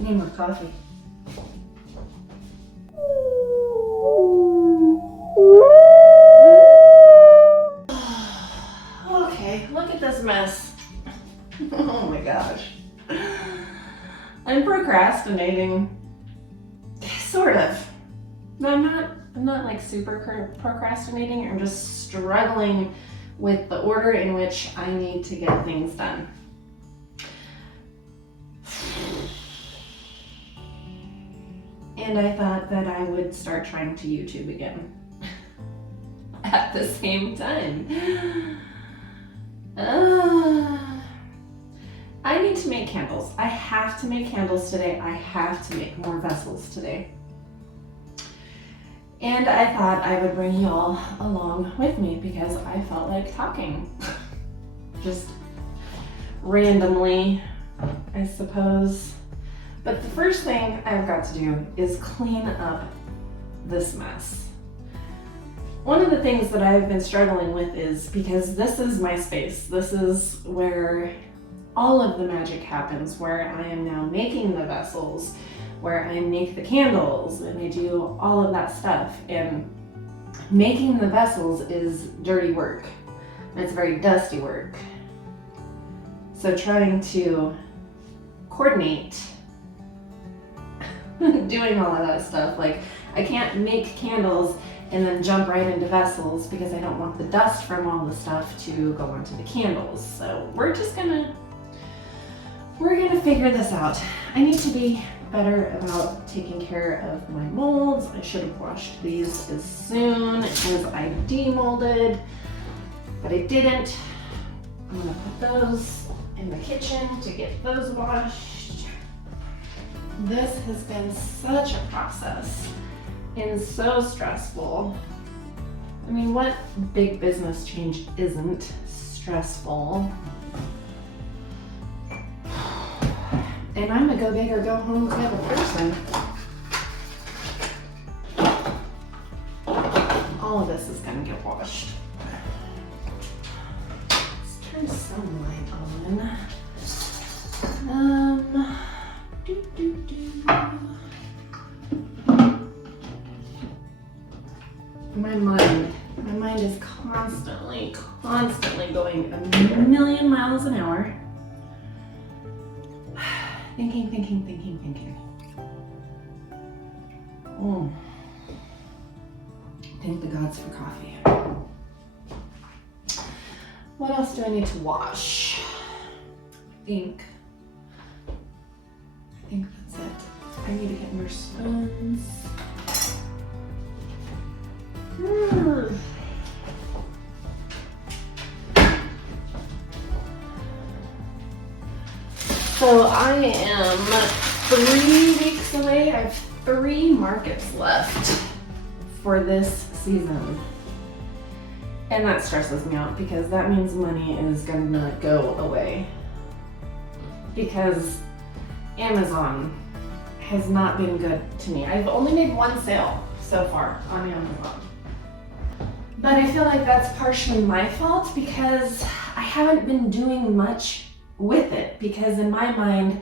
Need more coffee. Okay, look at this mess. Oh my gosh. I'm procrastinating. Sort of. No, I'm not like super procrastinating. I'm just struggling with the order in which I need to get things done. And I thought that I would start trying to YouTube again at the same time. I need to make candles. I have to make candles today. I have to make more vessels today. And I thought I would bring you all along with me because I felt like talking. Just randomly, I suppose. But the first thing I've got to do is clean up this mess. One of the things that I've been struggling with is because this is my space. This is where all of the magic happens, where I am now making the vessels, where I make the candles and I do all of that stuff. And making the vessels is dirty work. It's very dusty work. So trying to coordinate doing all of that stuff, like I can't make candles and then jump right into vessels because I don't want the dust from all the stuff to go onto the candles. So we're gonna figure this out. I need to be better about taking care of my molds. I should have washed these as soon as I demolded, but I didn't. I'm gonna put those in the kitchen to get those washed. This has been such a process and so stressful. I mean, what big business change isn't stressful? And I'm a go big or go home type of person. All of this is gonna get washed. Let's turn some light on. My mind is constantly going a million miles an hour. Thinking. Oh. Thank the gods for coffee. What else do I need to wash? I think that's it. I need to get more spoons. So I am 3 weeks away. I have 3 markets left for this season. And that stresses me out because that means money is gonna go away. Because Amazon has not been good to me. I've only made 1 sale so far on Amazon. But I feel like that's partially my fault because I haven't been doing much with it, because in my mind,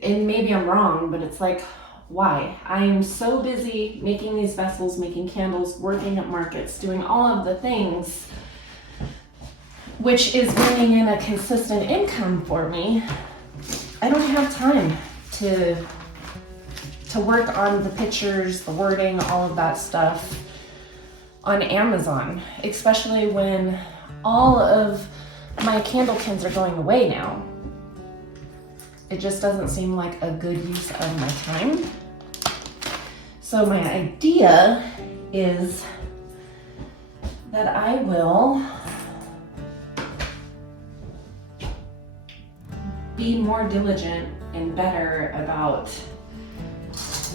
and maybe I'm wrong, but it's like, why? I'm so busy making these vessels, making candles, working at markets, doing all of the things, which is bringing in a consistent income for me. I don't have time to work on the pictures, the wording, all of that stuff on Amazon, especially when all of my candle tins are going away now. It just doesn't seem like a good use of my time. So my idea is that I will be more diligent and better about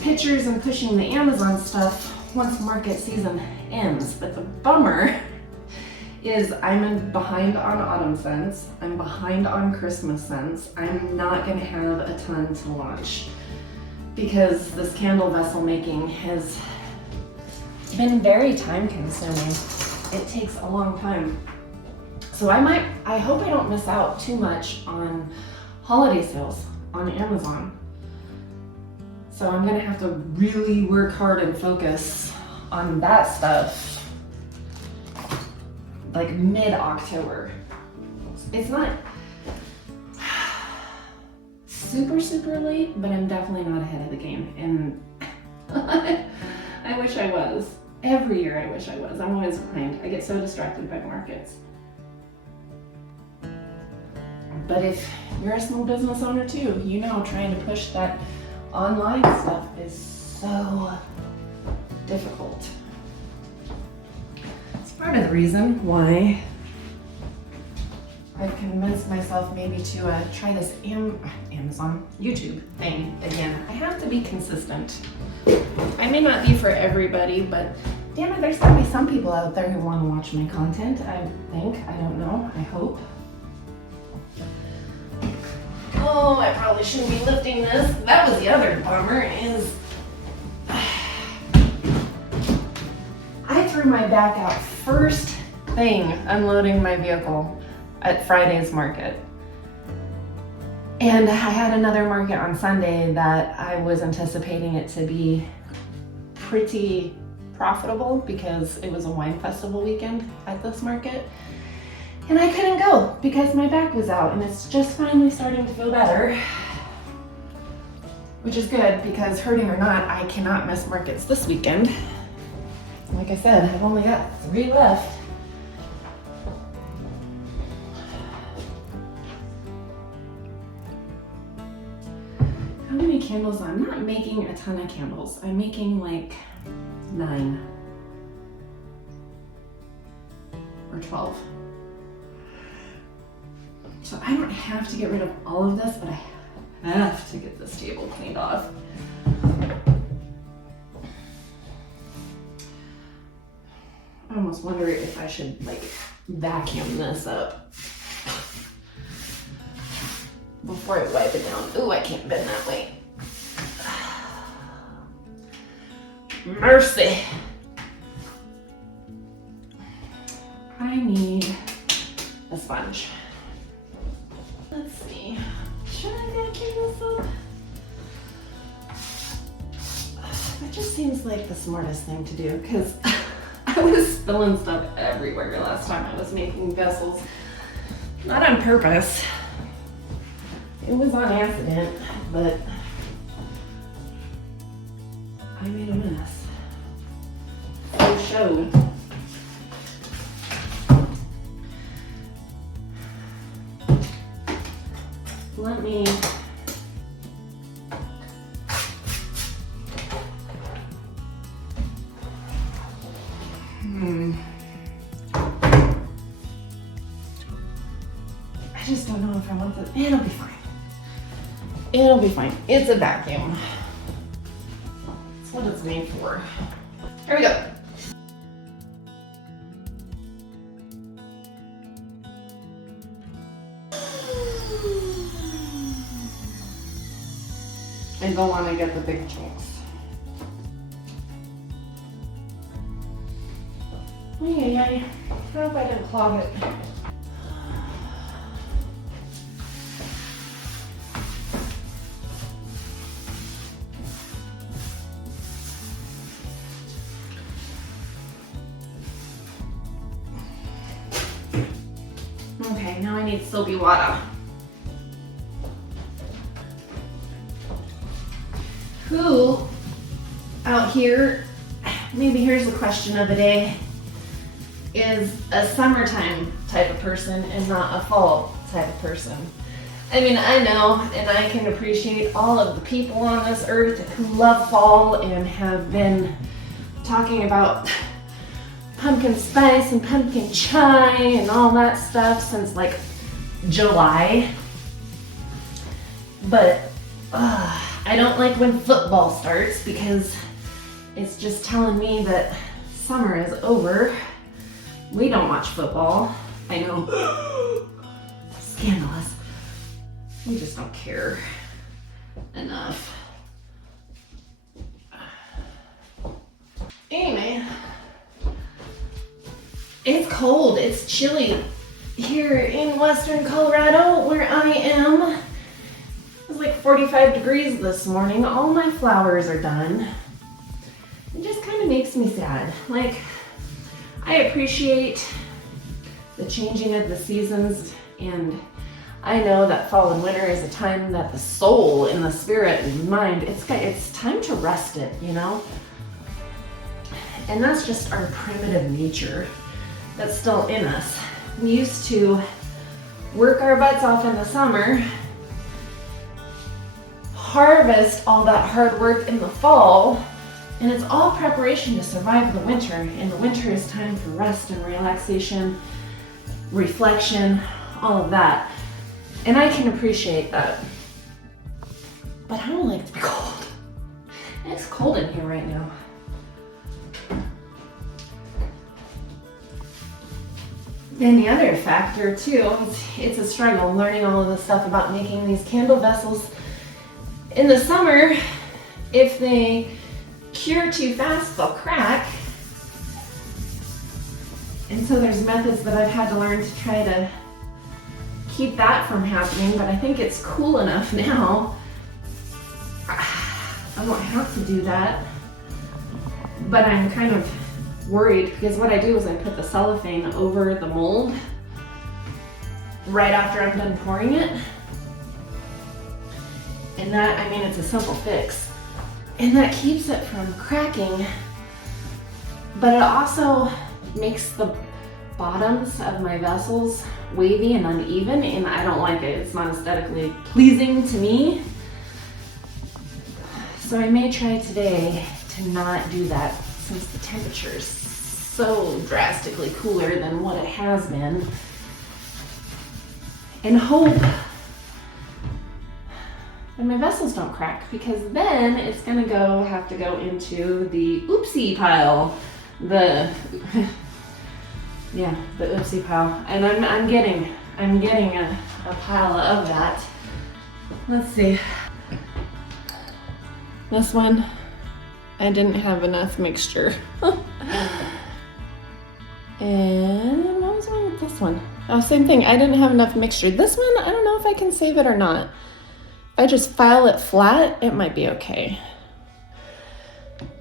pictures and pushing the Amazon stuff once market season ends. But the bummer is I'm behind on autumn scents, I'm behind on Christmas scents. I'm not gonna have a ton to launch because this candle vessel making has been very time consuming. It takes a long time. So I hope I don't miss out too much on holiday sales on Amazon. So I'm gonna have to really work hard and focus on that stuff like mid-October. It's not super late, but I'm definitely not ahead of the game. And I wish I was. Every year I wish I was. I'm always behind. I get so distracted by markets. But if you're a small business owner too, you know trying to push that online stuff is so difficult. It's part of the reason why I've convinced myself maybe to try this Amazon YouTube thing again. I have to be consistent. I may not be for everybody, but damn it, there's gotta be some people out there who want to watch my content, I think. I don't know. I hope. Oh, I probably shouldn't be lifting this. That was the other bummer is I threw my back out first thing unloading my vehicle at Friday's market. And I had another market on Sunday that I was anticipating it to be pretty profitable because it was a wine festival weekend at this market. And I couldn't go because my back was out, and it's just finally starting to feel better. Which is good because, hurting or not, I cannot miss markets this weekend. Like I said, I've only got 3 left. How many candles? I'm not making a ton of candles. I'm making like 9 or 12. So I don't have to get rid of all of this, but I have to get this table cleaned off. I almost wonder if I should like vacuum this up before I wipe it down. Ooh, I can't bend that way. Mercy. I need a sponge. Let's see. Should I vacuum this up? That just seems like the smartest thing to do because I was spilling stuff everywhere last time I was making vessels. Not on purpose. It was on accident, but I made a mess. So showed. Let me I just don't know if I want this. It'll be fine. It'll be fine. It's a vacuum. It's what it's made for. Here we go. I don't want to get the big chunks. Ay, I hope I didn't clog it. Okay, now I need soapy water. Who out here, maybe here's the question of the day, is a summertime type of person and not a fall type of person? I mean, I know and I can appreciate all of the people on this earth who love fall and have been talking about pumpkin spice and pumpkin chai and all that stuff since like July. But I don't like when football starts because it's just telling me that summer is over. We don't watch football. I know. Scandalous. We just don't care enough. Anyway, it's cold, it's chilly here in western Colorado where I am. It was like 45 degrees this morning. All my flowers are done. It just kind of makes me sad. Like, I appreciate the changing of the seasons, and I know that fall and winter is a time that the soul and the spirit and mind, it's time to rest it, you know? And that's just our primitive nature that's still in us. We used to work our butts off in the summer, harvest all that hard work in the fall, and it's all preparation to survive the winter. And the winter is time for rest and relaxation, reflection, all of that. And I can appreciate that. But I don't like to be cold. It's cold in here right now. Then the other factor too, it's a struggle learning all of this stuff about making these candle vessels. In the summer, if they cure too fast, they'll crack. And so there's methods that I've had to learn to try to keep that from happening, but I think it's cool enough now. I don't have to do that, but I'm kind of worried because what I do is I put the cellophane over the mold right after I'm done pouring it. And that, I mean, it's a simple fix. And that keeps it from cracking, but it also makes the bottoms of my vessels wavy and uneven, and I don't like it. It's not aesthetically pleasing to me. So I may try today to not do that since the temperature is so drastically cooler than what it has been, and hope that my vessels don't crack, because then it's gonna have to go into the oopsie pile. The oopsie pile. And I'm getting a pile of that. Let's see. This one, I didn't have enough mixture. And what was wrong with this one? Oh, same thing. I didn't have enough mixture. This one, I don't know if I can save it or not. If I just file it flat, it might be okay.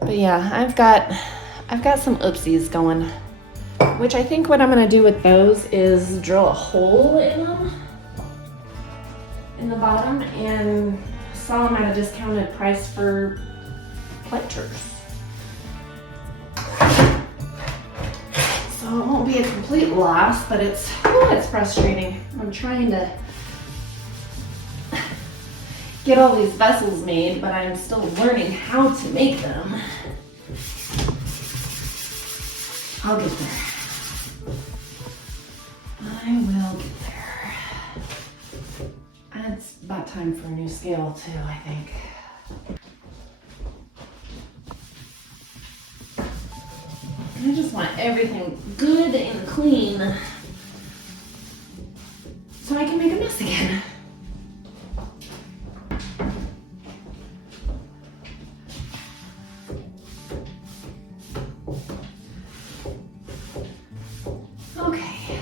But yeah, I've got some oopsies going, which I think what I'm gonna do with those is drill a hole in them, in the bottom, and sell them at a discounted price for pledgers. So it won't be a complete loss, but it's frustrating. I'm trying to get all these vessels made, but I'm still learning how to make them. I'll get there. I will get there. And it's about time for a new scale too, I think. I just want everything good and clean so I can make a mess again. Okay.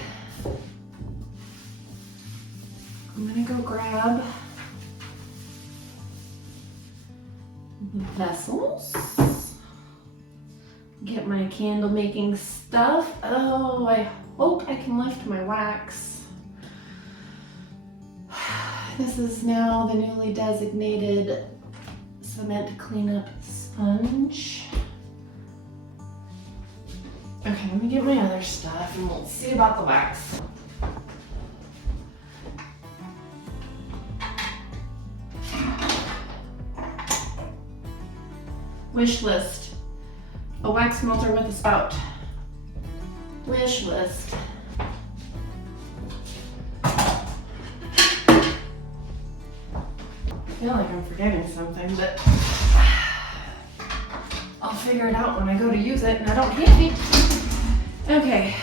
I'm gonna go grab the vessels. Get my candle making stuff. Oh, I hope I can lift my wax. This is now the newly designated cement cleanup sponge. Okay, let me get my other stuff and we'll see about the wax. Wish list. A wax melter with a spout. Wish list. I feel like I'm forgetting something, but I'll figure it out when I go to use it and I don't hate it. Okay.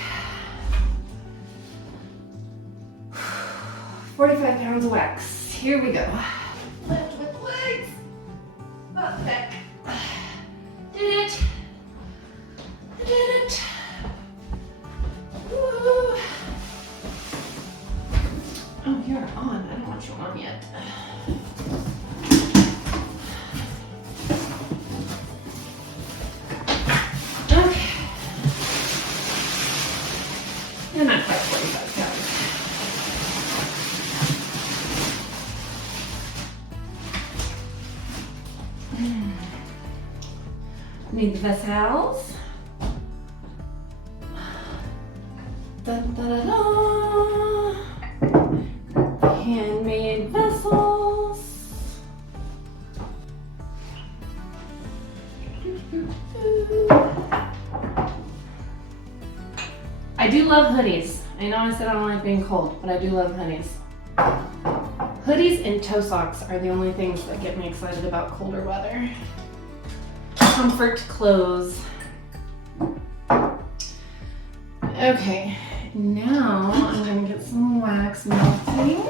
45 pounds of wax. Here we go. Lift with legs. Up back. Did it. I did it. Woo. Oh, you're on. I don't want you on yet. Need the vessels. Da, da, da, da. Handmade vessels. I do love hoodies. I know I said I don't like being cold, but I do love hoodies. Hoodies and toe socks are the only things that get me excited about colder weather. Comfort clothes. Okay, now I'm gonna get some wax melting.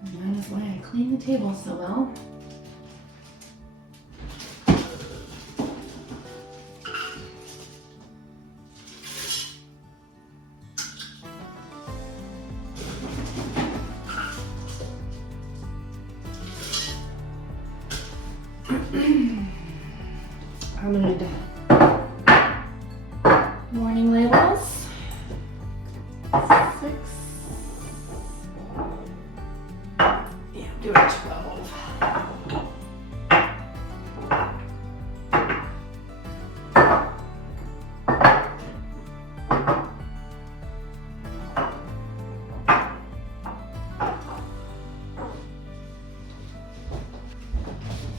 And that is why I clean the table so well. I'm gonna do warning labels. 6. Yeah, do it 12.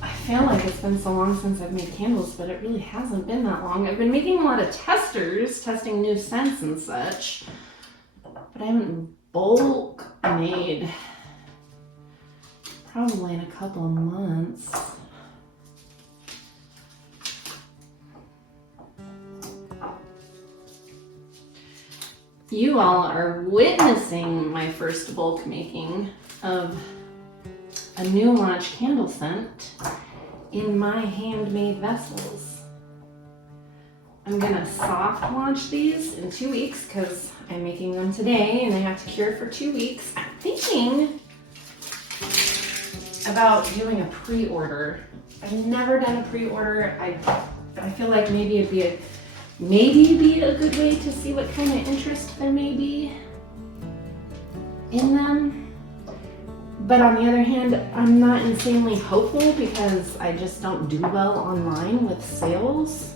I feel like it's been so long since I've made candles, but it really hasn't been that long. I've been making a lot of testers, testing new scents and such, but I haven't bulk made probably in a couple of months. You all are witnessing my first bulk making of a new launch candle scent in my handmade vessels. I'm gonna soft launch these in 2 weeks because I'm making them today and they have to cure for 2 weeks. I'm thinking about doing a pre-order. I've never done a pre-order. I feel like maybe it'd be a good way to see what kind of interest there may be in them. But on the other hand, I'm not insanely hopeful because I just don't do well online with sales.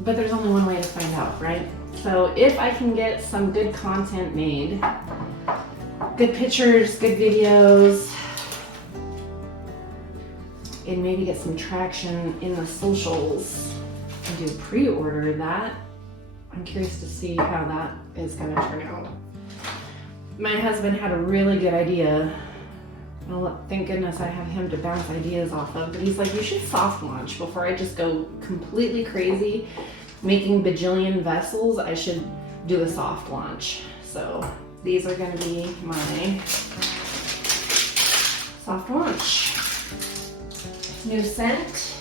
But there's only one way to find out, right? So if I can get some good content made, good pictures, good videos, and maybe get some traction in the socials and do pre-order that, I'm curious to see how that is gonna turn out. My husband had a really good idea. Well, thank goodness I have him to bounce ideas off of, but he's like, you should soft launch before I just go completely crazy making bajillion vessels. I should do a soft launch. So these are gonna be my soft launch. New scent,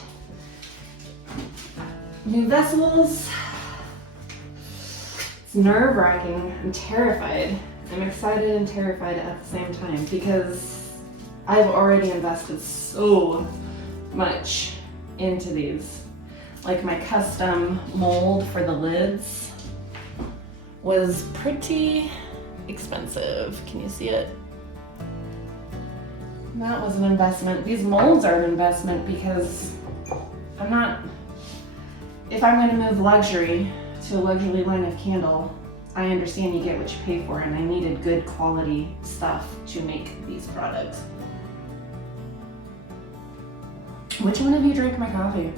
new vessels. It's nerve-wracking. I'm terrified. I'm excited and terrified at the same time because I've already invested so much into these. Like my custom mold for the lids was pretty expensive. Can you see it? That was an investment. These molds are an investment because if I'm going to move luxury to a luxury line of candle, I understand you get what you pay for, and I needed good quality stuff to make these products. Which one of you drank my coffee?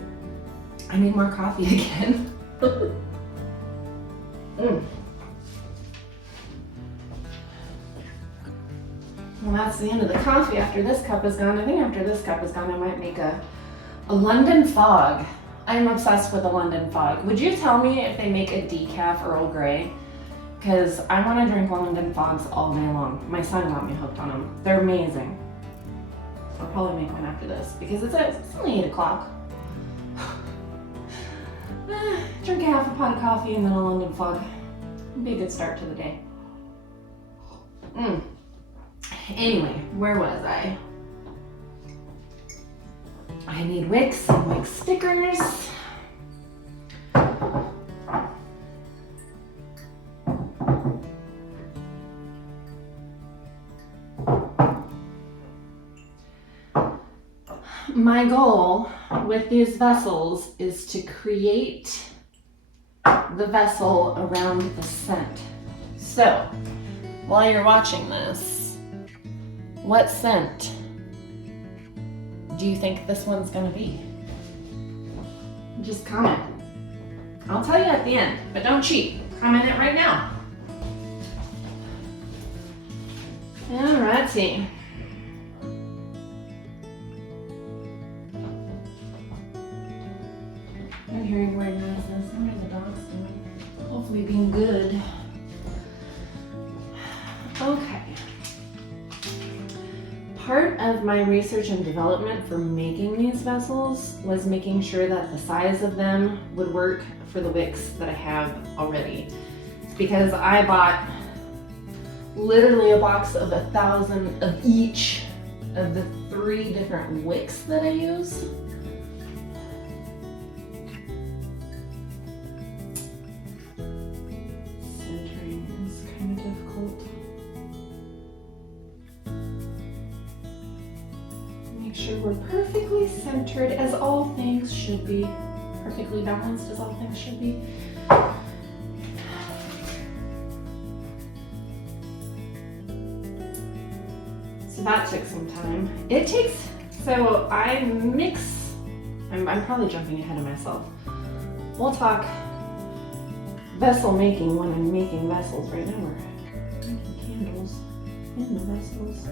I need more coffee again. Well, that's the end of the coffee. After this cup is gone, I think after this cup is gone, I might make a London Fog. I'm obsessed with a London Fog. Would you tell me if they make a decaf Earl Grey? Because I want to drink London Fogs all day long. My son got me hooked on them. They're amazing. I'll probably make one after this because it's only 8 o'clock. Drink a half a pot of coffee and then a London Fog. It'd be a good start to the day. Anyway, where was I? I need wicks and wick stickers. my goal with these vessels is to create the vessel around the scent. So, while you're watching this, what scent do you think this one's gonna be? Just comment. I'll tell you at the end, but don't cheat. Comment it right now. Alrighty. I'm hearing weird noises. What are the dogs doing? Hopefully being good. Okay. Part of my research and development for making these vessels was making sure that the size of them would work for the wicks that I have already. Because I bought literally a box of 1,000 of each of the 3 different wicks that I use. Centering is kind of difficult. Make sure we're perfectly centered, as all things should be. Perfectly balanced, as all things should be. So that took some time. So I mix, I'm probably jumping ahead of myself. We'll talk vessel making when I'm making vessels. Right now we're making candles in the vessels.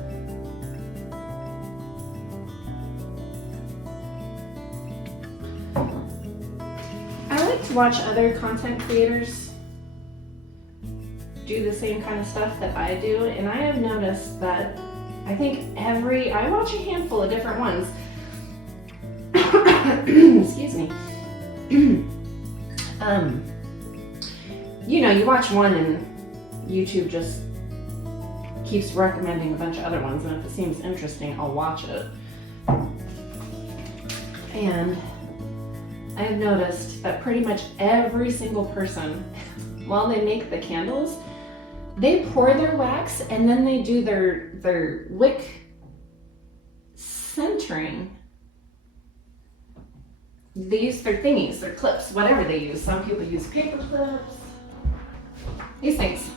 I like to watch other content creators do the same kind of stuff that I do, and I have noticed that I think I watch a handful of different ones. Excuse me. You know, you watch one and YouTube just keeps recommending a bunch of other ones, and if it seems interesting, I'll watch it. And I've noticed that pretty much every single person, while they make the candles, they pour their wax and then they do their wick centering. They use their thingies, their clips, whatever they use. Some people use paper clips. These things.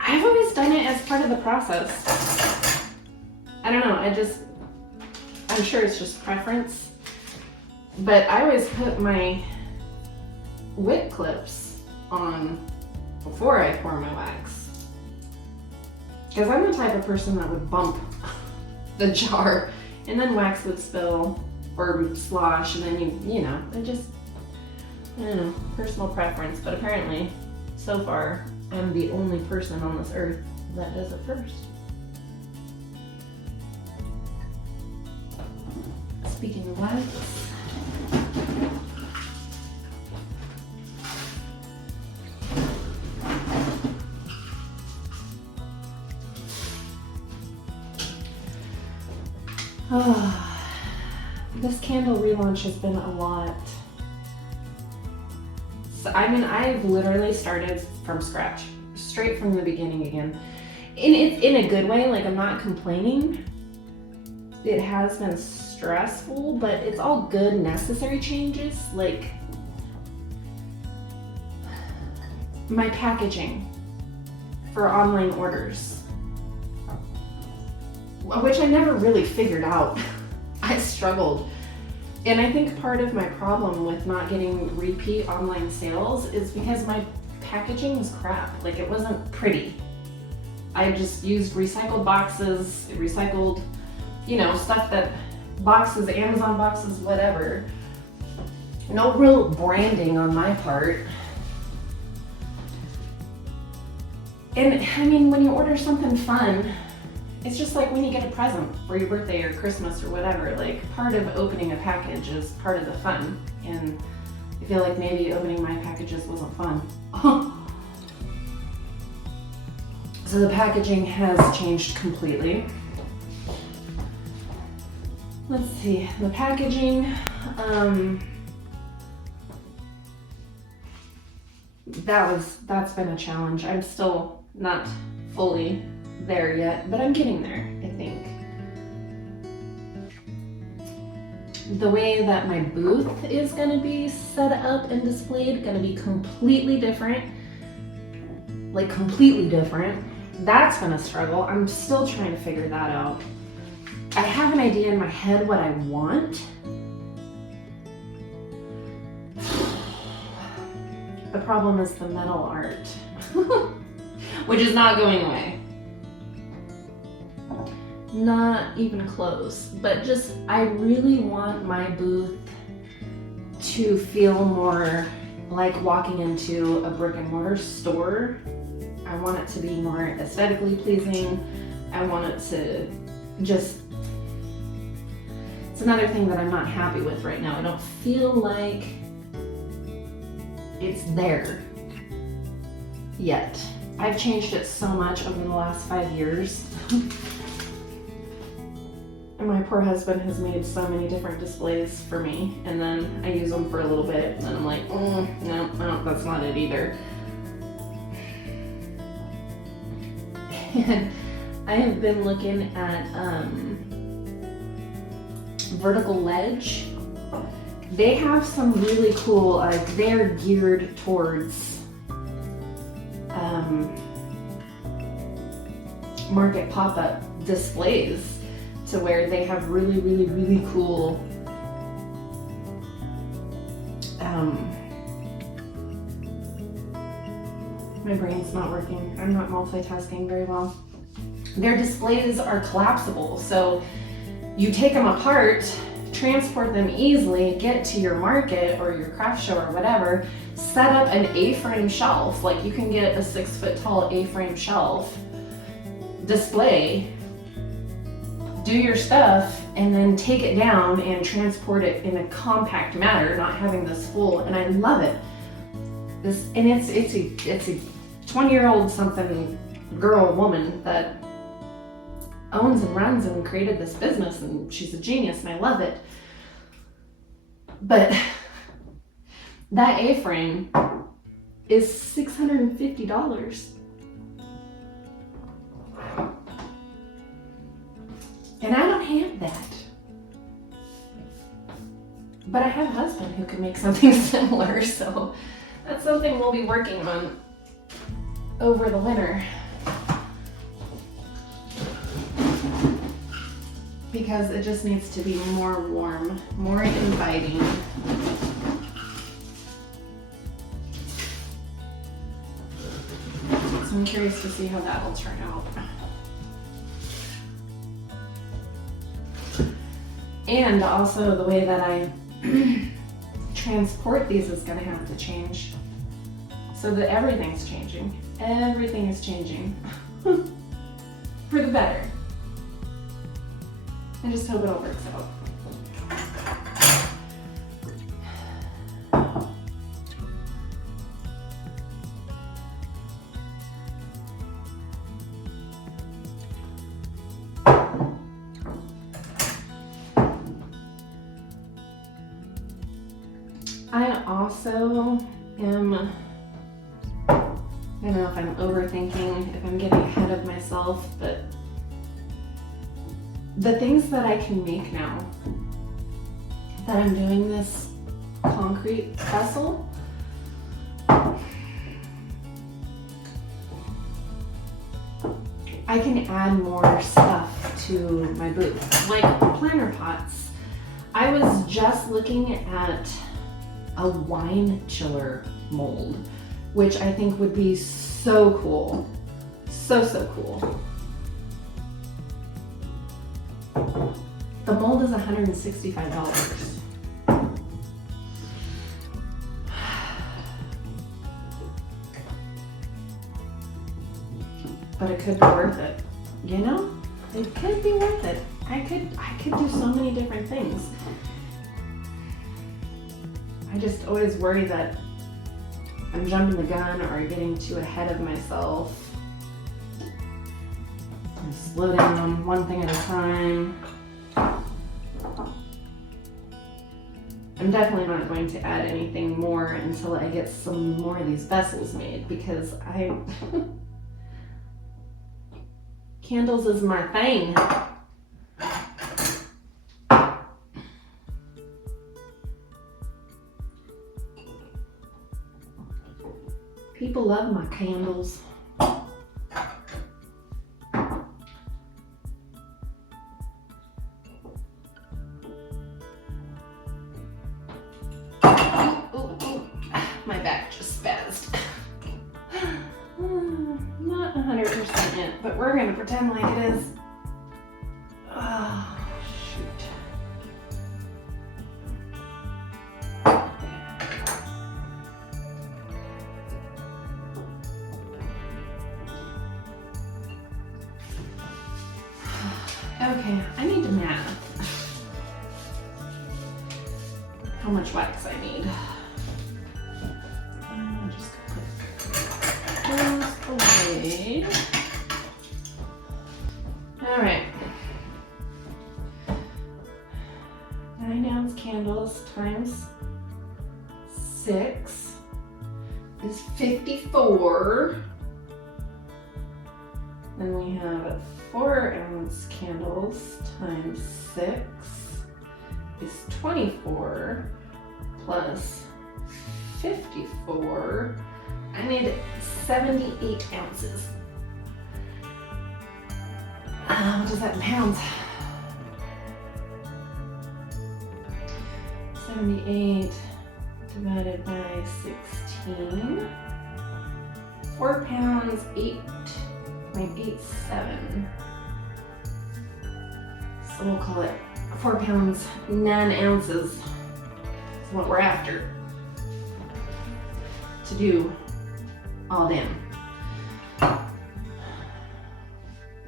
I've always done it as part of the process. I don't know, I'm sure it's just preference. But I always put my wick clips on before I pour my wax. Because I'm the type of person that would bump the jar and then wax would spill or slosh, and then you know, I don't know, personal preference. But apparently, so far, I'm the only person on this earth that does it first. Speaking of wax, this candle relaunch has been a lot. So, I mean, I've literally started from scratch, straight from the beginning again. In a good way, like I'm not complaining. It has been stressful, but it's all good, necessary changes. Like my packaging for online orders, which I never really figured out. I struggled. And I think part of my problem with not getting repeat online sales is because my packaging was crap. Like, it wasn't pretty. I just used recycled boxes, recycled, you know, stuff that boxes, Amazon boxes, whatever. No real branding on my part. And I mean, when you order something fun, it's just like when you get a present for your birthday or Christmas or whatever. Like, part of opening a package is part of the fun. And I feel like maybe opening my packages wasn't fun. So the packaging has changed completely. Let's see, the packaging, that's been a challenge. I'm still not fully there yet, but I'm getting there, I think. the way that my booth is gonna be set up and displayed, gonna be completely different. Like completely different. That's gonna struggle. I'm still trying to figure that out. I have an idea in my head what I want. The problem is the metal art, which is not going away. Not even close, but just, I really want my booth to feel more like walking into a brick and mortar store. I want it to be more aesthetically pleasing. I want it to just, it's another thing that I'm not happy with right now. I don't feel like it's there yet. I've changed it so much over the last 5 years. And my poor husband has made so many different displays for me, and then I use them for a little bit, and then I'm like, no, that's not it either. And I have been looking at Vertical Ledge. They have some really cool, they're geared towards market pop-up displays, to where they have really, really, really cool my brain's not working. I'm not multitasking very well. Their displays are collapsible, so you take them apart, transport them easily, get to your market or your craft show or whatever, set up an A-frame shelf. Like you can get a 6 foot tall A-frame shelf, display, do your stuff, and then take it down and transport it in a compact manner, not having this full, and I love it. It's a 20-year-old something girl, woman that owns and runs and created this business, and she's a genius and I love it. But that A-frame is $650. And I don't have that. But I have a husband who can make something similar, so that's something we'll be working on over the winter. Because it just needs to be more warm, more inviting. So I'm curious to see how that will turn out. And also the way that I transport these is gonna have to change. So that everything's changing. Everything is changing. For the better. I just hope it all works out. I also am, I don't know if I'm overthinking, if I'm getting ahead of myself, but the things that I can make now that I'm doing this concrete vessel, I can add more stuff to my booth, like planter pots. I was just looking at a wine chiller mold, which I think would be so cool. So cool. The mold is $165. But it could be worth it, you know? It could be worth it. I could do so many different things. I just always worry that I'm jumping the gun or getting too ahead of myself. Slow down one thing at a time. I'm definitely not going to add anything more until I get some more of these vessels made, because candles is my thing. People love my candles. My back just spazzed. Not 100% yet, but we're gonna pretend like it is. Oh, shoot. Okay, I need to math how much wax I need. I'm just gonna put those away. All right. 9-ounce candles times 6 is 54. Then we have 4-ounce candles times 6 is 24 plus 54. I need 78 ounces. What is that in pounds? 78 divided by 16. 4 pounds, 8.87. So we'll call it 4 pounds, 9 ounces is what we're after to do all down.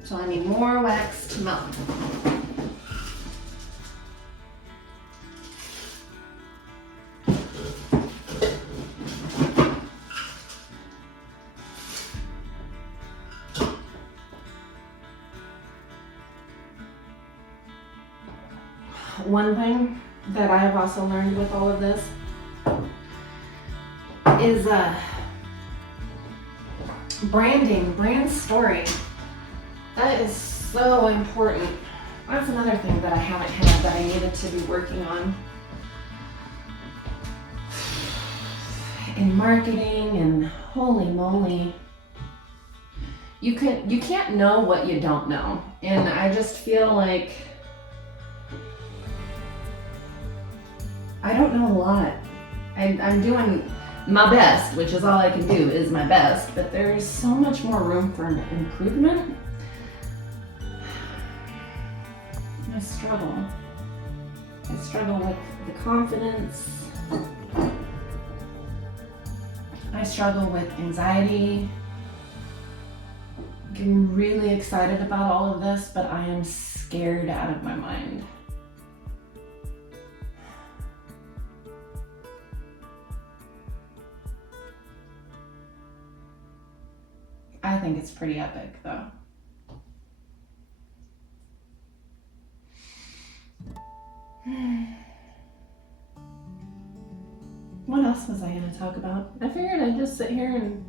So I need more wax to melt. One thing that I have also learned with all of this is branding, brand story. That is so important. That's another thing that I haven't had that I needed to be working on. In marketing, and holy moly. You can't know what you don't know. And I just feel like I don't know a lot. I'm doing my best, which is all I can do is my best, but there's so much more room for improvement. I struggle with the confidence. I struggle with anxiety. I'm really excited about all of this, but I am scared out of my mind. I think it's pretty epic though. What else was I going to talk about? I figured I'd just sit here and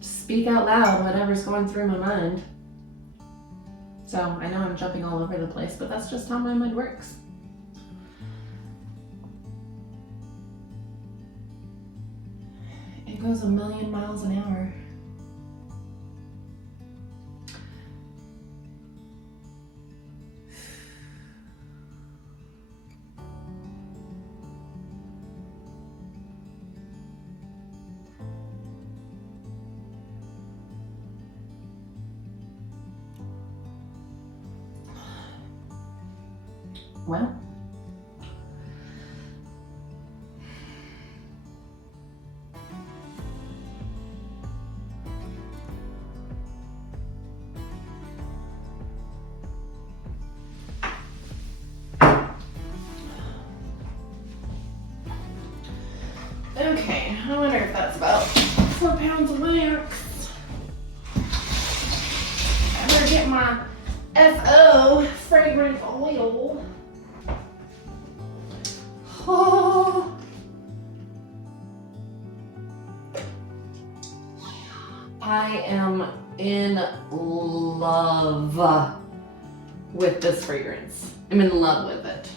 speak out loud whatever's going through my mind. So I know I'm jumping all over the place, but that's just how my mind works. It goes a million miles an hour. Well, okay, I wonder if that's about 4 pounds of wax. I better get my FO fragrance oil. Oh. I am in love with this fragrance. I'm in love with it.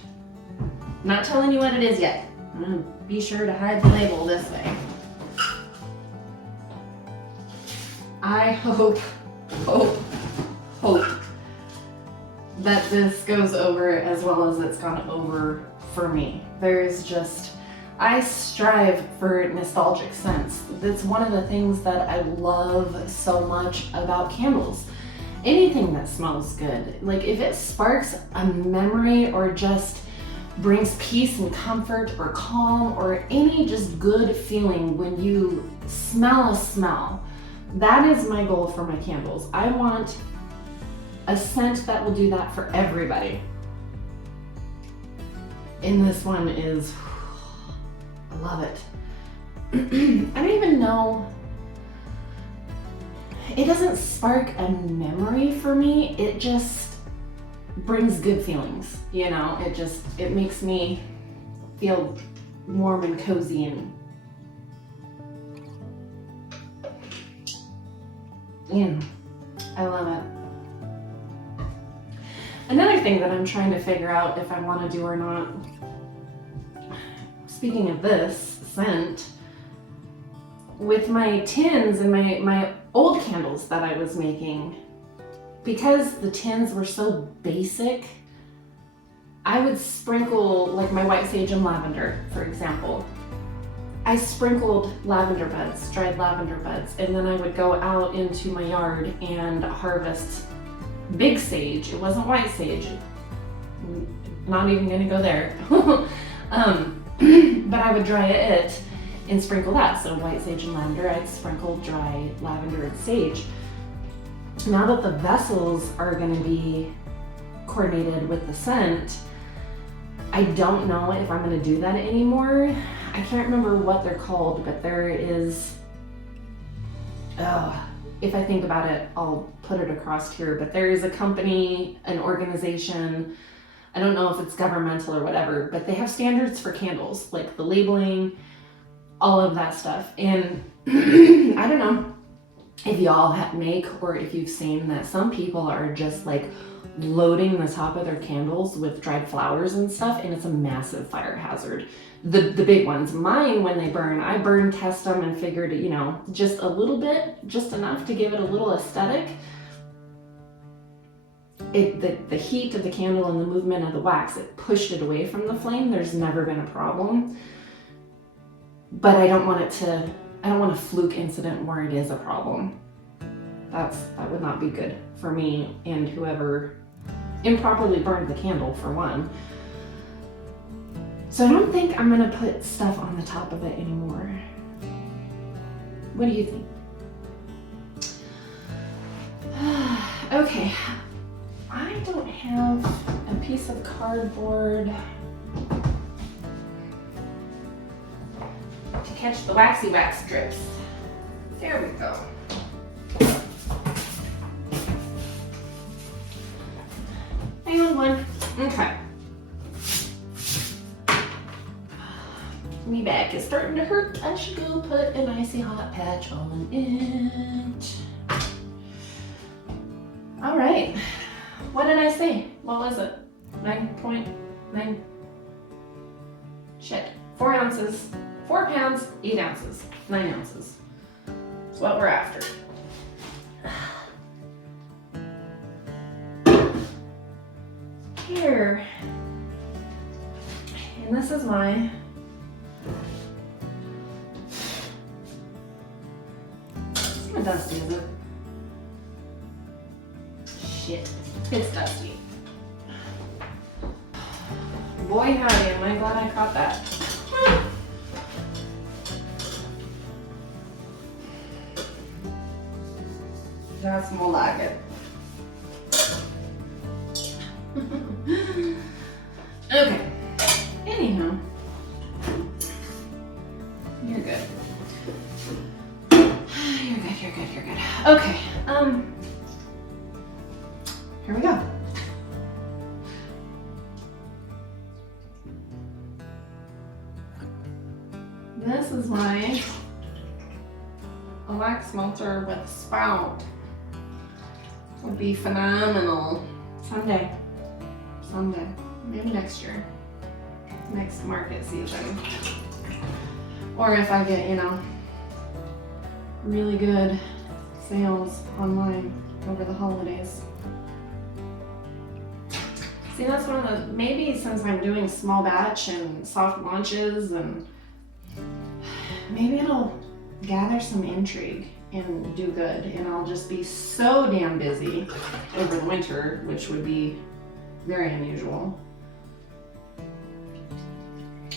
Not telling you what it is yet. I'm gonna be sure to hide the label this way. I hope that this goes over as well as it's gone over for me. I strive for nostalgic scents. That's one of the things that I love so much about candles. Anything that smells good, like if it sparks a memory or just brings peace and comfort or calm or any just good feeling when you smell a smell, that is my goal for my candles. I want a scent that will do that for everybody. And this one is, I love it. I don't even know, it doesn't spark a memory for me, it just brings good feelings, you know? It makes me feel warm and cozy and I love it. Another thing that I'm trying to figure out if I want to do or not, speaking of this scent, with my tins and my old candles that I was making, because the tins were so basic, I would sprinkle, like my white sage and lavender, for example. I sprinkled lavender buds, dried lavender buds, and then I would go out into my yard and harvest big sage. It wasn't white sage. Not even gonna go there. But I would dry it and sprinkle that. So white sage and lavender, I'd sprinkle dry lavender and sage. Now that the vessels are gonna be coordinated with the scent, I don't know if I'm gonna do that anymore. I can't remember what they're called, but there is, if I think about it, I'll put it across here, but there is a company, an organization, I don't know if it's governmental or whatever, but they have standards for candles, like the labeling, all of that stuff. And I don't know if y'all make, or if you've seen that some people are just like loading the top of their candles with dried flowers and stuff, and it's a massive fire hazard. The big ones. Mine, when they burn, I burn test them and figured, you know, just a little bit, just enough to give it a little aesthetic. The heat of the candle and the movement of the wax, it pushed it away from the flame. There's never been a problem. But I don't want a fluke incident where it is a problem. That would not be good for me and whoever improperly burned the candle, for one. So I don't think I'm gonna put stuff on the top of it anymore. What do you think? Okay, I don't have a piece of cardboard to catch the waxy wax drips. There we go. Hang on one. Okay. My back is starting to hurt. I should go put an icy hot patch on it. All right. What did I say? What was it? 9.9. Shit. 4 ounces. 4 pounds, 8 ounces. 9 ounces. That's what we're after. Here. And this is my dusty, is it? Shit, it's dusty. Boy howdy, am I glad I caught that. That's more like it. Okay, anyhow, you're good. You're good. Okay, here we go. This is my wax melter with spout. This would be phenomenal. Someday, maybe next year, next market season. Or if I get, you know, really good sales online over the holidays. See, that's one of the, maybe since I'm doing small batch and soft launches, and maybe it'll gather some intrigue and do good, and I'll just be so damn busy over the winter, which would be very unusual.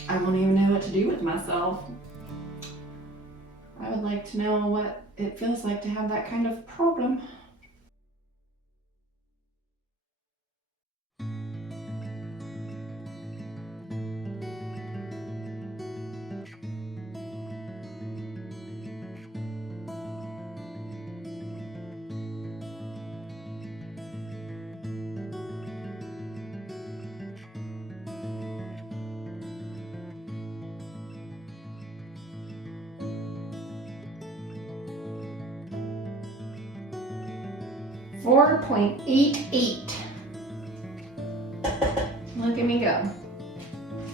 I won't even know what to do with myself. I would like to know what it feels like to have that kind of problem. .88. Look at me go.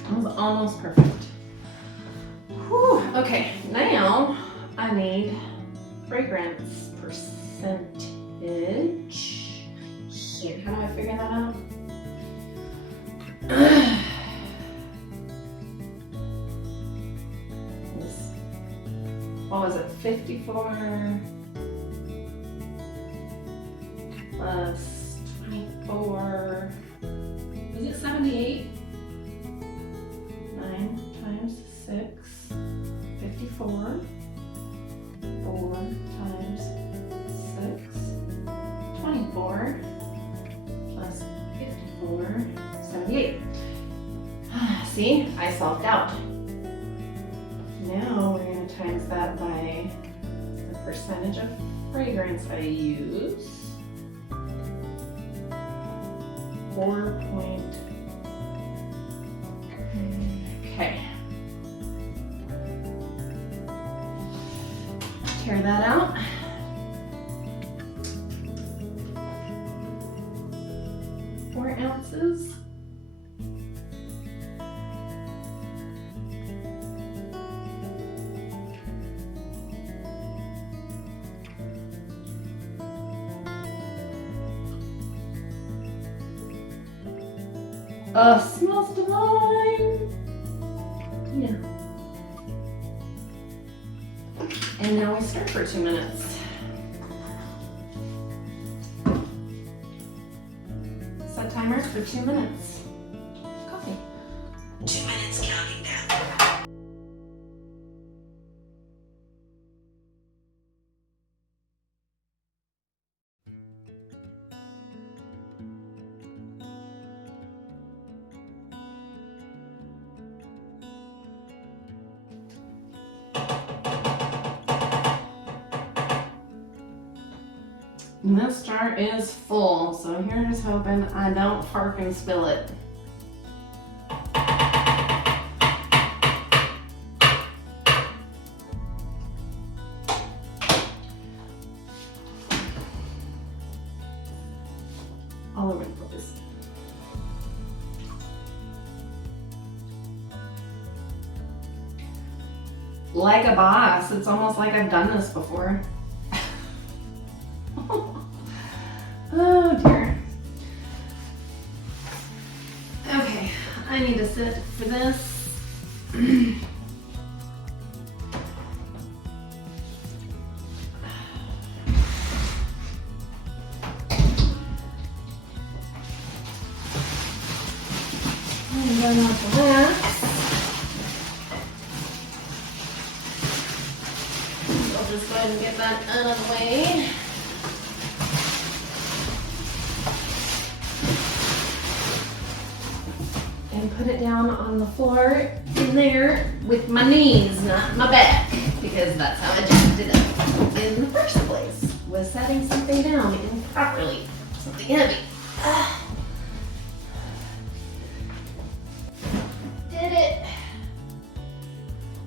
That was almost perfect. Whew. Okay, now I need fragrance percentage. Shit, how do I figure that out? What was it? 54 plus 24. Is it 78? 9 times 6. 54. 4 times 6. 24 plus 54. 78. See, I solved out. Now we're going to times that by the percentage of fragrance I use. 4 point. Okay. Tear that out. Four ounces. Smells divine. Yeah. And now we stir for 2 minutes. Set timer for 2 minutes. Coffee. 2 minutes counting down. And this jar is full, so here's hoping I don't farkin' spill it. All over the place. Like a boss, it's almost like I've done this before. Oh dear. Okay, I need to sit for this. I'm going off the wax. I'll just go ahead and get that out of the way. And put it down on the floor in there with my knees, not my back, because that's how I jacked it up in the first place, was setting something down improperly, something heavy. Did it.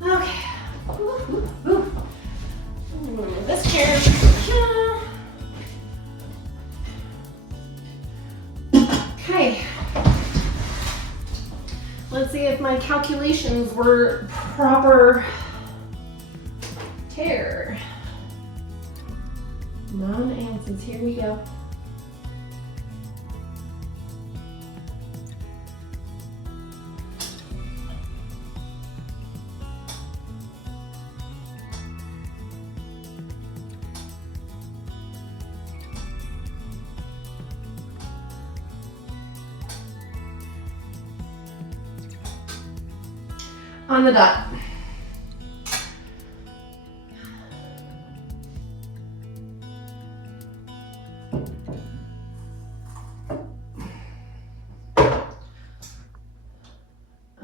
Okay. Ooh. This chair. Okay. Let's see if my calculations were proper. Tear. Non-ounces, here we go. On the dot.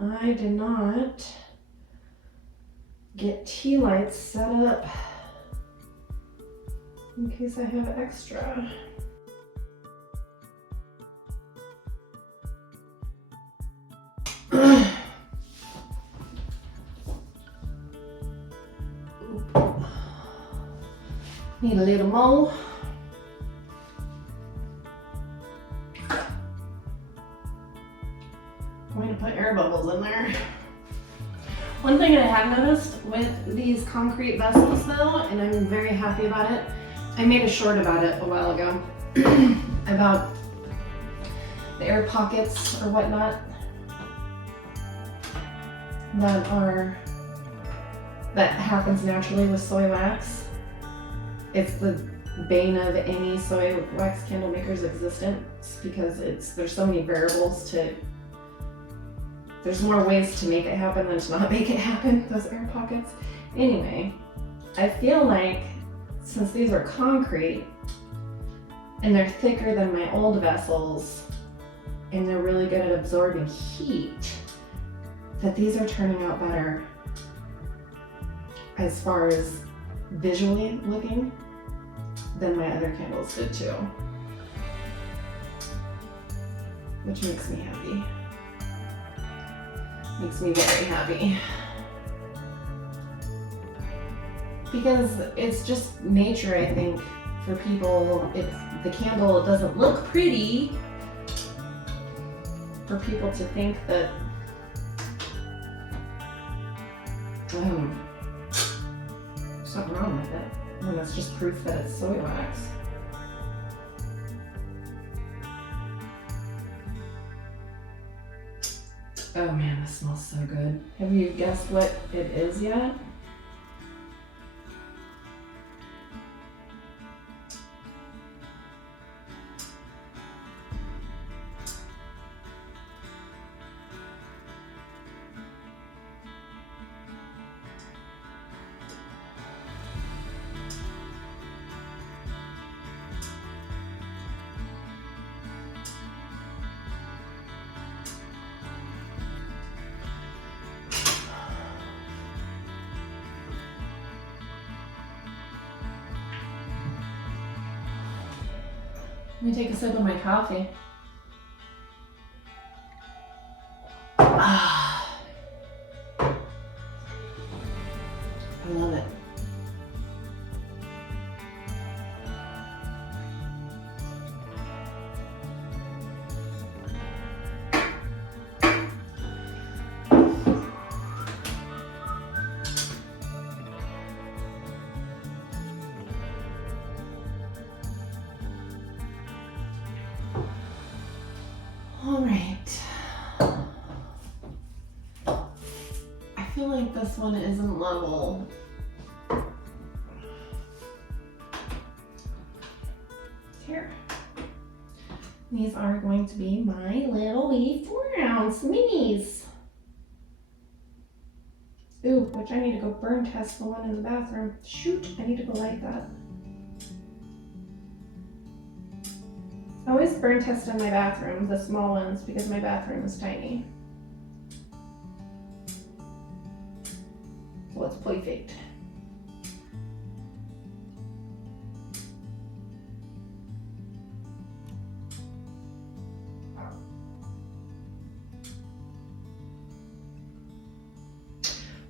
I did not get tea lights set up in case I have extra. Need a little more. I'm going to put air bubbles in there. One thing I have noticed with these concrete vessels though, and I'm very happy about it, I made a short about it a while ago, about the air pockets or whatnot that happens naturally with soy wax. It's the bane of any soy wax candle maker's existence because there's so many variables there's more ways to make it happen than to not make it happen, those air pockets. Anyway, I feel like since these are concrete and they're thicker than my old vessels and they're really good at absorbing heat, that these are turning out better as far as visually looking than my other candles did too, which makes me happy. Makes me very happy. Because it's just nature, I think, for people. If the candle doesn't look pretty, for people to think that something wrong with it. And that's just proof that it's soy wax. Oh man, this smells so good. Have you guessed what it is yet? Let me take a sip of my coffee. Ah, I love it. All right. I feel like this one isn't level. Here. These are going to be my little wee 4-ounce minis. Ooh, which I need to go burn test the one in the bathroom. Shoot, I need to go light that. I always burn test in my bathroom, the small ones, because my bathroom is tiny. So it's perfect.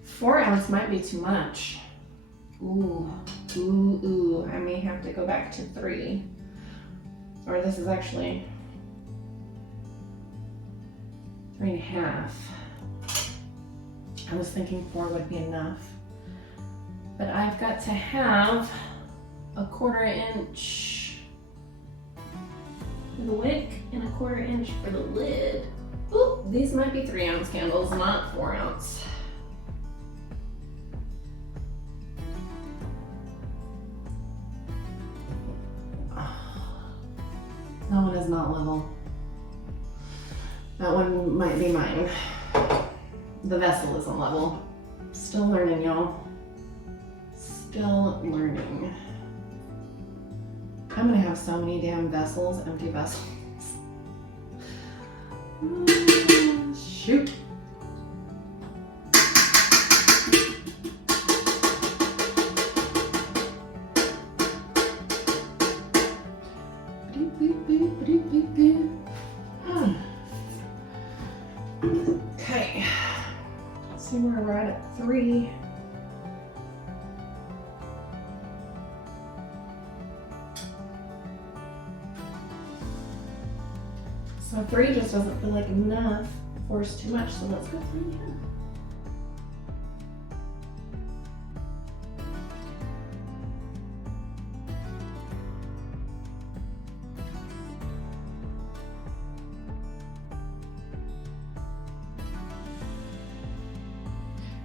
Four-ounce might be too much. Ooh. I may have to go back to 3. Or this is actually 3.5. I was thinking 4 would be enough. But I've got to have 1/4 inch for the wick and 1/4 inch for the lid. Ooh, these might be 3-ounce candles, not 4-ounce. That one is not level. That one might be mine. The vessel isn't level. Still learning, y'all. Still learning. I'm gonna have so many damn vessels, empty vessels. Shoot. Okay. Let's see where we're at 3. So 3 just doesn't feel like enough. 4 is too much, so let's go 3.5.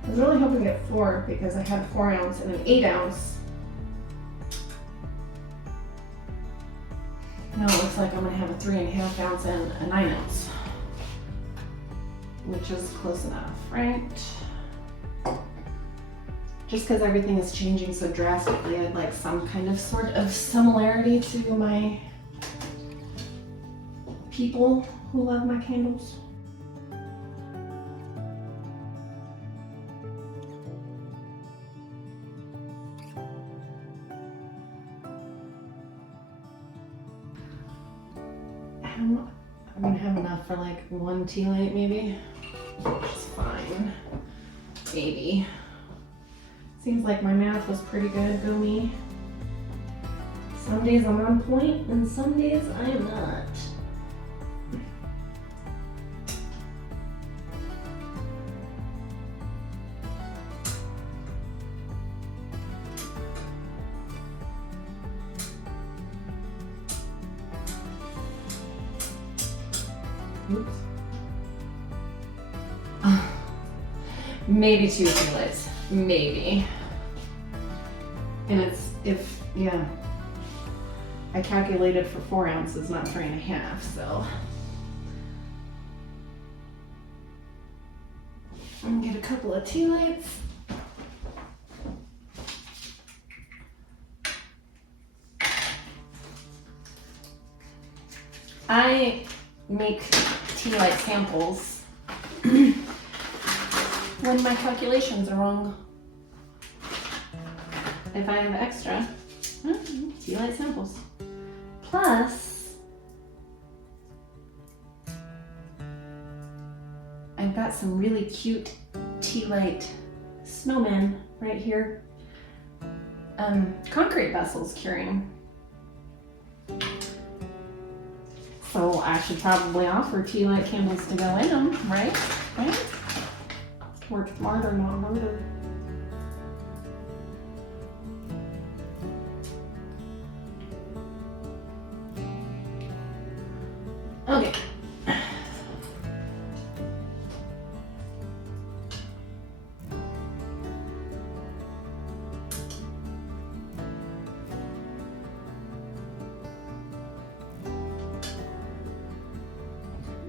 I was really hoping to get 4 because I had 4-ounce and an 8-ounce. Now it looks like I'm gonna have a 3.5 ounce and a 9 ounce, which is close enough, right? Just because everything is changing so drastically, I'd like some kind of sort of similarity to my people who love my candles. I'm gonna have enough for like 1 tea light maybe, which is fine, maybe. Seems like my math was pretty good, go me. Some days I'm on point and some days I am not. Oops. Maybe 2 tea lights, maybe. And it's, yeah. I calculated for 4 ounces, not 3.5, so. I'm gonna get a couple of tea lights. I make tea light samples when my calculations are wrong. If I have extra, tea light samples. Plus, I've got some really cute tea light snowmen right here. Concrete vessels curing. So I should probably offer tea light candles to go in them, right? Right? Work smarter, not harder. Okay.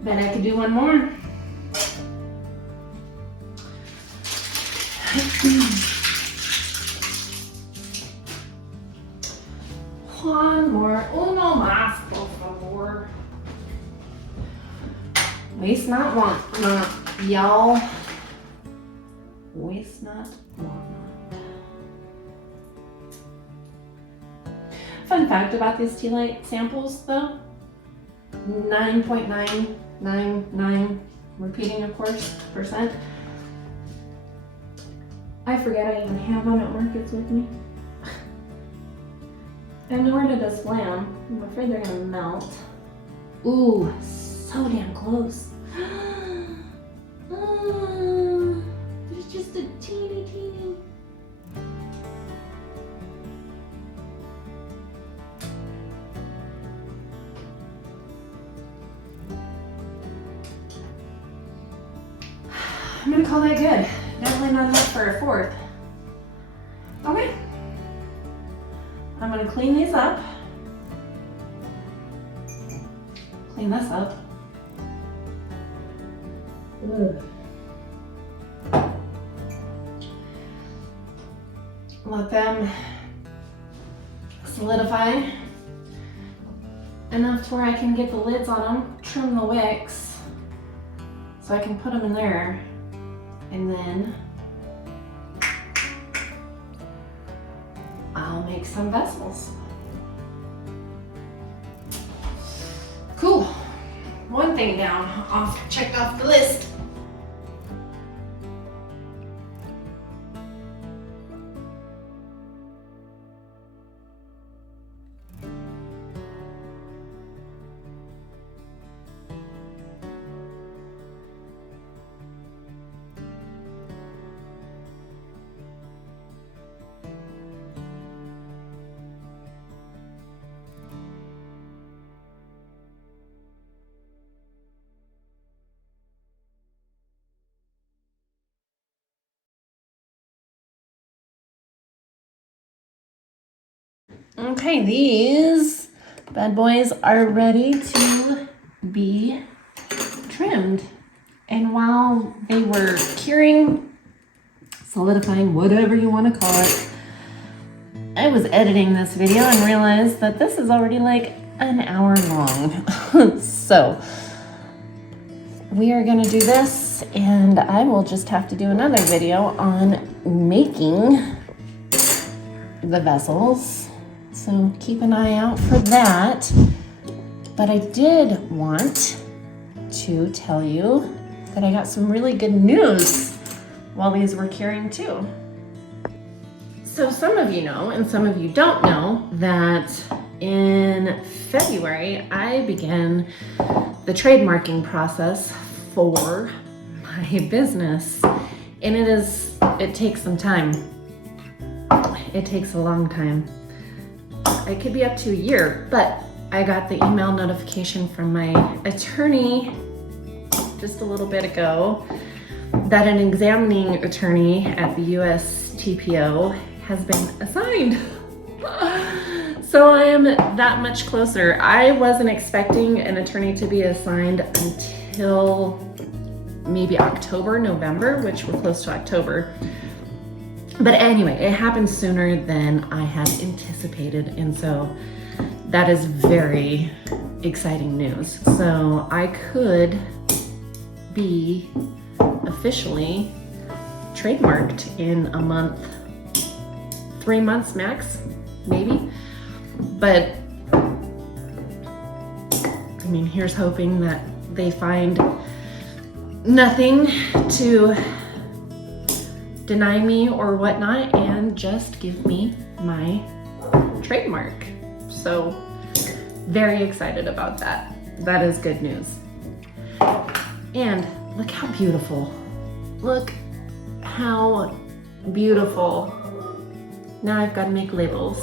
Bet I could do one more. One more. Uno más, por favor. Waste not, want not, y'all. Waste not, want not. Fun fact about these tea light samples, though. 9.999, repeating of course, %. I forget I even have them at markets with me. I have nowhere to display them. I'm afraid they're gonna melt. Ooh, so damn close. There's just a teeny. I'm gonna call that good. Definitely not enough for a fourth. Okay. I'm gonna clean these up. Clean this up. Ugh. Let them solidify enough to where I can get the lids on them, trim the wicks, so I can put them in there, and then I'll make some vessels. Cool. One thing down, checked off the list. Okay, these bad boys are ready to be trimmed. And while they were curing, solidifying, whatever you want to call it, I was editing this video and realized that this is already like an hour long. So we are gonna do this, and I will just have to do another video on making the vessels. So keep an eye out for that. But I did want to tell you that I got some really good news while these were curing too. So some of you know, and some of you don't know, that in February, I began the trademarking process for my business. And it takes some time. It takes a long time. It could be up to a year, but I got the email notification from my attorney just a little bit ago that an examining attorney at the USTPO has been assigned. So I am that much closer. I wasn't expecting an attorney to be assigned until maybe October, November, which we're close to October. But anyway, it happened sooner than I had anticipated, and so that is very exciting news. So I could be officially trademarked in a month, 3 months max, maybe. But I mean, here's hoping that they find nothing to deny me or whatnot and just give me my trademark. So very excited about that. That is good news. And look how beautiful. Look how beautiful. Now I've got to make labels.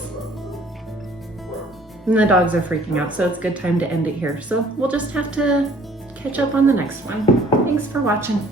And the dogs are freaking out, so it's a good time to end it here. So we'll just have to catch up on the next one. Thanks for watching.